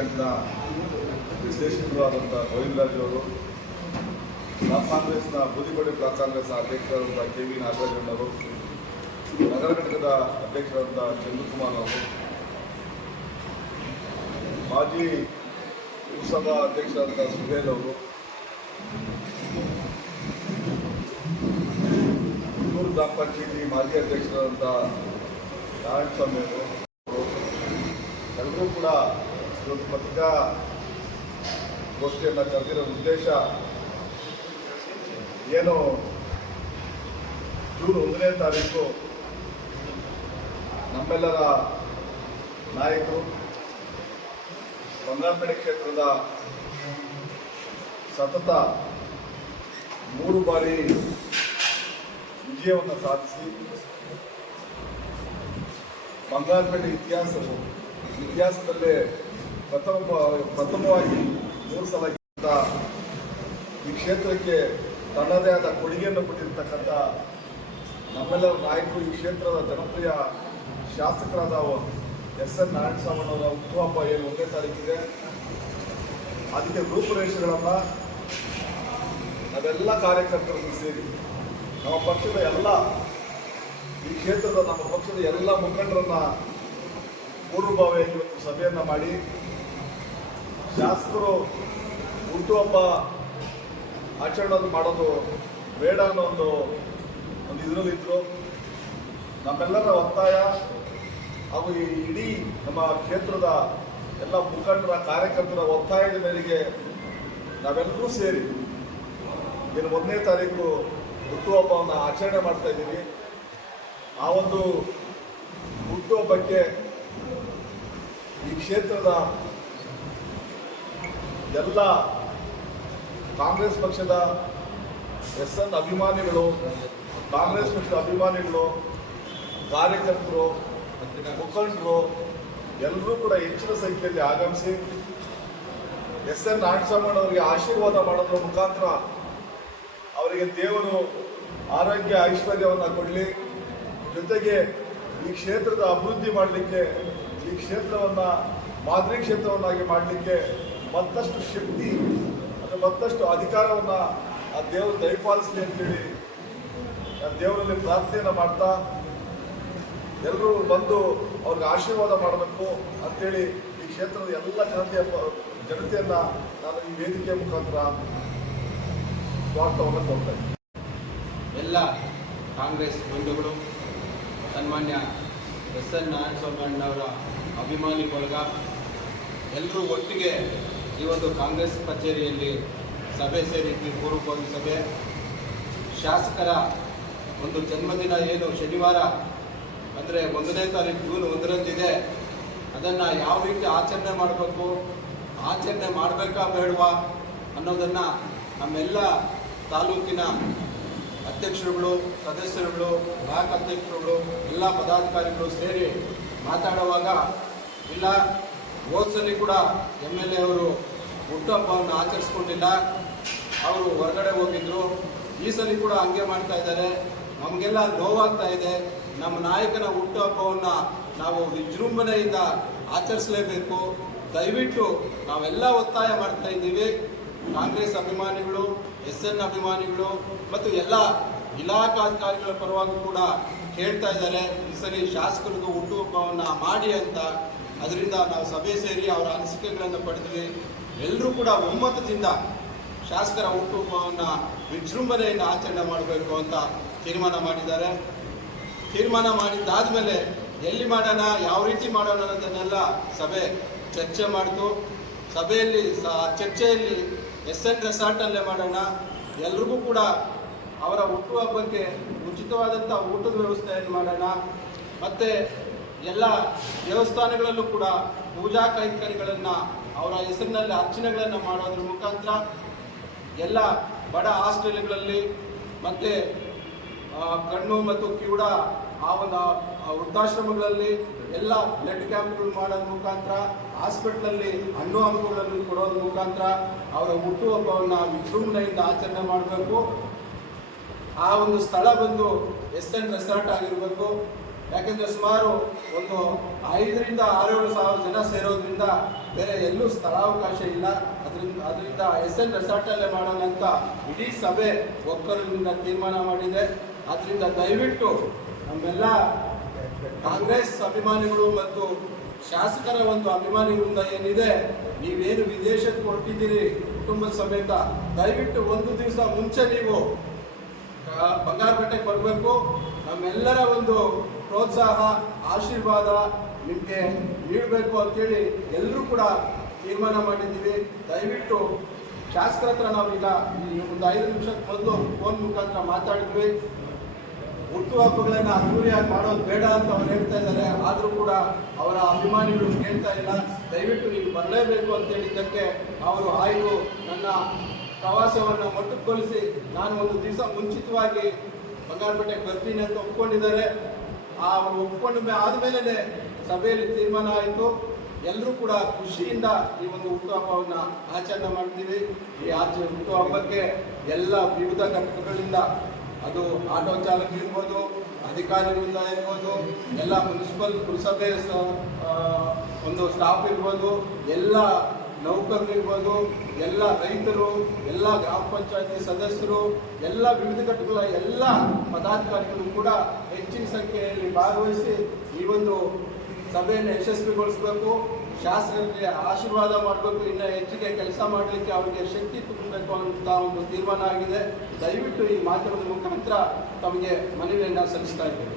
ಬ್ಯಾಂಕ್ನ ನಿರ್ದೇಶಕರು ಆದಂಥ ಗೋವಿಂದರಾಜ್ ಅವರು, ಬ್ಲಾಕ್ ಕಾಂಗ್ರೆಸ್ನ ಬೂದಿಕೋಟೆ ಬ್ಲಾಕ್ ಕಾಂಗ್ರೆಸ್ನ ಅಧ್ಯಕ್ಷರಾದಂಥ ಕೆ.ವಿ. ನಾಗರಾಜಣ್ಣವರು, ನಗರ ಘಟಕದ ಅಧ್ಯಕ್ಷರಾದಂಥ ಚಂದ್ರಕುಮಾರ್ ಅವರು, ಮಾಜಿ ಪುರಸಭಾ ಅಧ್ಯಕ್ಷರಾದಂಥ ಸುಹೇಲ್ ಅವರು, ಪುತ್ತೂರು ಗ್ರಾಮ ಪಂಚಾಯತಿ ಮಾಜಿ ಅಧ್ಯಕ್ಷರಾದಂಥ ನಾರಾಯಣಸ್ವಾಮಿ ಅವರು ಎಲ್ಲರೂ ಕೂಡ ಇವತ್ತು ಪತ್ರಿಕಾಗೋಷ್ಠಿಯನ್ನು ಕರೆದಿರೋ ಉದ್ದೇಶ ಏನು, ಜೂನ್ 1ನೇ ತಾರೀಕು ನಮ್ಮೆಲ್ಲರ ನಾಯಕರು ಬಂಗಾರಪೇಟೆ ಕ್ಷೇತ್ರದ ಸತತ 3 ಬಾರಿ ವಿಜಯವನ್ನು ಸಾಧಿಸಿ ಬಂಗಾರಪೇಟೆ ಇತಿಹಾಸದಲ್ಲೇ ಪ್ರಥಮವಾಗಿ 3 ಸಲ ಈ ಕ್ಷೇತ್ರಕ್ಕೆ ತನ್ನದೇ ಆದ ಕೊಡುಗೆಯನ್ನು ಕೊಟ್ಟಿರ್ತಕ್ಕಂಥ ನಮ್ಮೆಲ್ಲರ ನಾಯಕರು, ಈ ಕ್ಷೇತ್ರದ ಜನಪ್ರಿಯ ಶಾಸಕರಾದ ಎಸ್.ಎನ್. ನಾರಾಯಣಸ್ವಾಮಿಯವರ ಹುಟ್ಟುಹಬ್ಬ ಏನು 1ನೇ ತಾರೀಕಿದೆ, ಅದಕ್ಕೆ ರೂಪುರೇಷೆಗಳನ್ನು ನಾವೆಲ್ಲ ಕಾರ್ಯಕರ್ತರನ್ನು ಸೇರಿ ನಮ್ಮ ಪಕ್ಷದ ಈ ಕ್ಷೇತ್ರದ ನಮ್ಮ ಪಕ್ಷದ ಎಲ್ಲ ಮುಖಂಡರನ್ನ ಪೂರ್ವಭಾವಿಯಾಗಿ ಇವತ್ತು ಸಭೆಯನ್ನು ಮಾಡಿ ಶಾಸಕರು ಹುಟ್ಟುಹಬ್ಬ ಆಚರಣೆ ಮಾಡೋದು ಬೇಡ ಅನ್ನೋ ಒಂದು ಇದರಲ್ಲಿದ್ದರು. ನಮ್ಮೆಲ್ಲರ ಒತ್ತಾಯ ಹಾಗೂ ಇಡೀ ನಮ್ಮ ಕ್ಷೇತ್ರದ ಎಲ್ಲ ಮುಖಂಡರ ಕಾರ್ಯಕರ್ತರ ಒತ್ತಾಯದ ಮೇರೆಗೆ ನಾವೆಲ್ಲರೂ ಸೇರಿ ಏನು 1ನೇ ತಾರೀಕು ಹುಟ್ಟುಹಬ್ಬವನ್ನು ಆಚರಣೆ ಮಾಡ್ತಾ ಇದ್ದೀವಿ. ಆ ಒಂದು ಹುಟ್ಟುಹಬ್ಬಕ್ಕೆ ಈ ಕ್ಷೇತ್ರದ ಎಲ್ಲ ಕಾಂಗ್ರೆಸ್ ಪಕ್ಷದ ಎಸ್.ಎನ್. ಅಭಿಮಾನಿಗಳು, ಕಾಂಗ್ರೆಸ್ ಪಕ್ಷದ ಅಭಿಮಾನಿಗಳು, ಕಾರ್ಯಕರ್ತರು, ಮುಖಂಡರು ಎಲ್ಲರೂ ಕೂಡ ಹೆಚ್ಚಿನ ಸಂಖ್ಯೆಯಲ್ಲಿ ಆಗಮಿಸಿ ಎಸ್.ಎನ್. ನಾರಾಯಣಸ್ವಾಮಿಯವರಿಗೆ ಆಶೀರ್ವಾದ ಮಾಡೋದ್ರ ಮುಖಾಂತರ ಅವರಿಗೆ ದೇವರು ಆರೋಗ್ಯ ಐಶ್ವರ್ಯವನ್ನು ಕೊಡಲಿ, ಜೊತೆಗೆ ಈ ಕ್ಷೇತ್ರದ ಅಭಿವೃದ್ಧಿ ಮಾಡಲಿಕ್ಕೆ, ಈ ಕ್ಷೇತ್ರವನ್ನು ಮಾದರಿ ಕ್ಷೇತ್ರವನ್ನಾಗಿ ಮಾಡಲಿಕ್ಕೆ ಮತ್ತಷ್ಟು ಶಕ್ತಿ ಮತ್ತು ಮತ್ತಷ್ಟು ಅಧಿಕಾರವನ್ನು ಆ ದೇವರು ದಯಪಾಲಿಸಲಿ ಅಂತೇಳಿ ದೇವರಲ್ಲಿ ಪ್ರಾರ್ಥನೆಯನ್ನು ಮಾಡ್ತಾ ಎಲ್ಲರೂ ಬಂದು ಅವ್ರಿಗೆ ಆಶೀರ್ವಾದ ಮಾಡಬೇಕು ಅಂತೇಳಿ ಈ ಕ್ಷೇತ್ರದ ಎಲ್ಲ ಜನತೆಯನ್ನು ನಾನು ಈ ವೇದಿಕೆ ಮುಖಾಂತರ ಸ್ವಾಗತವನ್ನು ಕೊಡ್ತಾ ಇದ್ದೀನಿ. ಎಲ್ಲ ಕಾಂಗ್ರೆಸ್ ಬಂಧುಗಳು, ಸನ್ಮಾನ್ಯ ಎಸ್.ಎನ್. ನಾರಾಯಣಸ್ವಾಮಿ ಅಣ್ಣವರ ಅಭಿಮಾನಿ ಬಳಗ ಎಲ್ಲರೂ ಒಟ್ಟಿಗೆ ಈ ಒಂದು ಕಾಂಗ್ರೆಸ್ ಕಚೇರಿಯಲ್ಲಿ ಸಭೆ ಸೇರಿದ್ವಿ. ಪೂರ್ವಭಾವಿ ಸಭೆ, ಶಾಸಕರ ಒಂದು ಜನ್ಮದಿನ ಏನು ಶನಿವಾರ ಅಂದರೆ 1ನೇ ತಾರೀಕು ಜೂನ್ 1ರಂದಿದೆ, ಅದನ್ನು ಯಾವ ರೀತಿ ಆಚರಣೆ ಮಾಡಬೇಕು, ಆಚರಣೆ ಮಾಡಬೇಕಾ ಬೇಡವಾ ಅನ್ನೋದನ್ನು ನಮ್ಮೆಲ್ಲ ತಾಲೂಕಿನ ಅಧ್ಯಕ್ಷರುಗಳು, ಸದಸ್ಯರುಗಳು, ಬ್ಲಾಕ್ ಅಧ್ಯಕ್ಷರುಗಳು, ಎಲ್ಲ ಪದಾಧಿಕಾರಿಗಳು ಸೇರಿ ಮಾತಾಡುವಾಗ, ಇಲ್ಲ ಹೋದ್ಸಲಿ ಕೂಡ MLA ಅವರು ಹುಟ್ಟುಹಬ್ಬವನ್ನು ಆಚರಿಸ್ಕೊಂಡಿಲ್ಲ, ಅವರು ಹೊರಗಡೆ ಹೋಗಿದ್ರು, ಈ ಸಲ ಕೂಡ ಹಂಗೆ ಮಾಡ್ತಾ ಇದ್ದಾರೆ, ನಮಗೆಲ್ಲ ನೋವಾಗ್ತಾ ಇದೆ, ನಮ್ಮ ನಾಯಕನ ಹುಟ್ಟುಹಬ್ಬವನ್ನು ನಾವು ವಿಜೃಂಭಣೆಯಿಂದ ಆಚರಿಸಲೇಬೇಕು, ದಯವಿಟ್ಟು ನಾವೆಲ್ಲ ಒತ್ತಾಯ ಮಾಡ್ತಾ ಇದ್ದೀವಿ. ಕಾಂಗ್ರೆಸ್ ಅಭಿಮಾನಿಗಳು, ಎಸ್.ಎನ್. ಅಭಿಮಾನಿಗಳು ಮತ್ತು ಎಲ್ಲ ಇಲಾಖಾಧಿಕಾರಿಗಳ ಪರವಾಗಿ ಕೂಡ ಕೇಳ್ತಾ ಇದ್ದಾರೆ, ಈ ಸಲ ಶಾಸಕರಿಗೂ ಹುಟ್ಟುಹಬ್ಬವನ್ನು ಮಾಡಿ ಅಂತ. ಅದರಿಂದ ನಾವು ಸಭೆ ಸೇರಿ ಅವರ ಅನಿಸಿಕೆಗಳನ್ನು ಪಡೆದ್ವಿ. ಎಲ್ಲರೂ ಕೂಡ ಒಮ್ಮತದಿಂದ ಶಾಸಕರ ಹುಟ್ಟುಹಬ್ಬವನ್ನು ವಿಜೃಂಭಣೆಯಿಂದ ಆಚರಣೆ ಮಾಡಬೇಕು ಅಂತ ತೀರ್ಮಾನ ಮಾಡಿದ್ದಾರೆ. ತೀರ್ಮಾನ ಮಾಡಿದ್ದಾದಮೇಲೆ ಎಲ್ಲಿ ಮಾಡೋಣ, ಯಾವ ರೀತಿ ಮಾಡೋಣ ಅನ್ನೋದನ್ನೆಲ್ಲ ಸಭೆ ಚರ್ಚೆ ಮಾಡಿತು. ಸಭೆಯಲ್ಲಿ ಚರ್ಚೆಯಲ್ಲಿ ಎಸ್.ಎನ್. ರೆಸಾರ್ಟಲ್ಲೇ ಮಾಡೋಣ, ಎಲ್ರಿಗೂ ಕೂಡ ಅವರ ಹುಟ್ಟುಹಬ್ಬಕ್ಕೆ ಉಚಿತವಾದಂಥ ಊಟದ ವ್ಯವಸ್ಥೆಯನ್ನು ಮಾಡೋಣ, ಮತ್ತು ಎಲ್ಲ ದೇವಸ್ಥಾನಗಳಲ್ಲೂ ಕೂಡ ಪೂಜಾ ಕೈಂಕರ್ಯಗಳನ್ನು ಅವರ ಹೆಸರಿನಲ್ಲಿ ಅರ್ಚನೆಗಳನ್ನು ಮಾಡೋದ್ರ ಮುಖಾಂತರ ಎಲ್ಲ ಬಡ ಹಾಸ್ಟೆಲ್ಗಳಲ್ಲಿ ಮತ್ತು ಕಣ್ಣು ಮತ್ತು ಕಿವುಡ ಆ ಒಂದು ವೃದ್ಧಾಶ್ರಮಗಳಲ್ಲಿ ಎಲ್ಲ ಬ್ಲಡ್ ಕ್ಯಾಂಪ್ಗಳು ಮಾಡೋದ್ರ ಮುಖಾಂತರ, ಹಾಸ್ಪಿಟ್ಲಲ್ಲಿ ಹಣ್ಣು ಹಂಪುಗಳನ್ನು ಕೊಡೋದ್ರ ಮುಖಾಂತರ ಅವರ ಹುಟ್ಟುಹಬ್ಬವನ್ನು ವಿಜೃಂಭಣೆಯಿಂದ ಆಚರಣೆ ಮಾಡಬೇಕು. ಆ ಒಂದು ಸ್ಥಳ ಬಂದು ಎಸ್.ಎನ್. ರೆಸಾರ್ಟ್ ಆಗಿರಬೇಕು. ಯಾಕೆಂದರೆ ಸುಮಾರು ಒಂದು 5,000-6,000 ಸಾವಿರ ಜನ ಸೇರೋದ್ರಿಂದ ಬೇರೆ ಎಲ್ಲೂ ಸ್ಥಳಾವಕಾಶ ಇಲ್ಲ. ಅದರಿಂದ SN ರೆಸಾರ್ಟಲ್ಲೇ ಮಾಡೋಣ ಅಂತ ಇಡೀ ಸಭೆ ಒಕ್ಕಲಿನಿಂದ ತೀರ್ಮಾನ ಮಾಡಿದೆ. ಅದರಿಂದ ದಯವಿಟ್ಟು ನಮ್ಮೆಲ್ಲ ಕಾಂಗ್ರೆಸ್ ಅಭಿಮಾನಿಗಳು ಮತ್ತು ಶಾಸಕರ ಒಂದು ಅಭಿಮಾನಿಗಳಿಂದ ಏನಿದೆ, ನೀವೇನು ವಿದೇಶಕ್ಕೆ ಹೊರಟಿದ್ದೀರಿ ಕುಟುಂಬದ ಸಮೇತ, ದಯವಿಟ್ಟು ಒಂದು ದಿವಸ ಮುಂಚೆ ನೀವು ಬಂಗಾರಪೇಟೆಗೆ ಬರಬೇಕು. ನಮ್ಮೆಲ್ಲರ ಒಂದು ಪ್ರೋತ್ಸಾಹ ಆಶೀರ್ವಾದ ನಿಮಗೆ ನೀಡಬೇಕು ಅಂತೇಳಿ ಎಲ್ಲರೂ ಕೂಡ ತೀರ್ಮಾನ ಮಾಡಿದ್ದೀವಿ. ದಯವಿಟ್ಟು ಶಾಸಕರ ಹತ್ರ ನಾವೀಗ ಒಂದು 5 ನಿಮಿಷಕ್ಕೆ ಮೊದಲು ಫೋನ್ ಮುಖಾಂತರ ಮಾತಾಡಿದ್ವಿ. ಹುಟ್ಟುಹಬ್ಬಗಳನ್ನು ಅದ್ದೂರಿಯಾಗಿ ಮಾಡೋದು ಬೇಡ ಅಂತ ಅವ್ರು ಹೇಳ್ತಾ ಇದ್ದಾರೆ. ಆದರೂ ಕೂಡ ಅವರ ಅಭಿಮಾನಿಗಳು ಕೇಳ್ತಾ ಇಲ್ಲ. ದಯವಿಟ್ಟು ನೀವು ಬರಲೇಬೇಕು ಅಂತ ಹೇಳಿದ್ದಕ್ಕೆ ಅವರು ಆಯಿತು, ನನ್ನ ಪ್ರವಾಸವನ್ನು ಮೊಟಕುಗೊಳಿಸಿ ನಾನು ಒಂದು ದಿವಸ ಮುಂಚಿತವಾಗಿ ಬಂಗಾರಪೇಟೆಗೆ ಬರ್ತೀನಿ ಅಂತ ಒಪ್ಕೊಂಡಿದ್ದಾರೆ. ಅವರು ಒಪ್ಕೊಂಡು ಆದಮೇಲೆ ಸಭೆಯಲ್ಲಿ ತೀರ್ಮಾನ ಆಯಿತು. ಎಲ್ಲರೂ ಕೂಡ ಖುಷಿಯಿಂದ ಈ ಒಂದು ಹುಟ್ಟುಹಬ್ಬವನ್ನು ಆಚರಣೆ ಮಾಡ್ತೀವಿ. ಈ ಹುಟ್ಟುಹಬ್ಬಕ್ಕೆ ಎಲ್ಲ ವಿವಿಧ ಘಟಕಗಳಿಂದ, ಅದು ಆಟೋ ಚಾಲಕ ಇರ್ಬೋದು, ಅಧಿಕಾರಿಗಳಿಂದ ಇರ್ಬೋದು, ಎಲ್ಲ ಮುನ್ಸಿಪಲ್ ಪುರಸಭೆ ಒಂದು ಸ್ಟಾಫ್ ಇರ್ಬೋದು, ಎಲ್ಲ ನೌಕರರು ಇರ್ಬೋದು, ಎಲ್ಲ ರೈತರು, ಎಲ್ಲ ಗ್ರಾಮ ಪಂಚಾಯತಿ ಸದಸ್ಯರು, ಎಲ್ಲ ವಿವಿಧ ಘಟಕಗಳ ಎಲ್ಲ ಪದಾಧಿಕಾರಿಗಳು ಕೂಡ ಹೆಚ್ಚಿನ ಸಂಖ್ಯೆಯಲ್ಲಿ ಭಾಗವಹಿಸಿ ಈ ಒಂದು ಸಭೆಯನ್ನು ಯಶಸ್ವಿಗೊಳಿಸಬೇಕು. ಶಾಸಕರಿಗೆ ಆಶೀರ್ವಾದ ಮಾಡಬೇಕು, ಇನ್ನು ಹೆಚ್ಚಿಗೆ ಕೆಲಸ ಮಾಡಲಿಕ್ಕೆ ಅವರಿಗೆ ಶಕ್ತಿ ತುಂಬಬೇಕು ಅಂತ ಒಂದು ತೀರ್ಮಾನ ಆಗಿದೆ. ದಯವಿಟ್ಟು ಈ ಮಾಧ್ಯಮದ ಮುಖಾಂತರ ತಮಗೆ ಮನವಿಯನ್ನು ಸಲ್ಲಿಸ್ತಾ ಇದ್ದೇವೆ.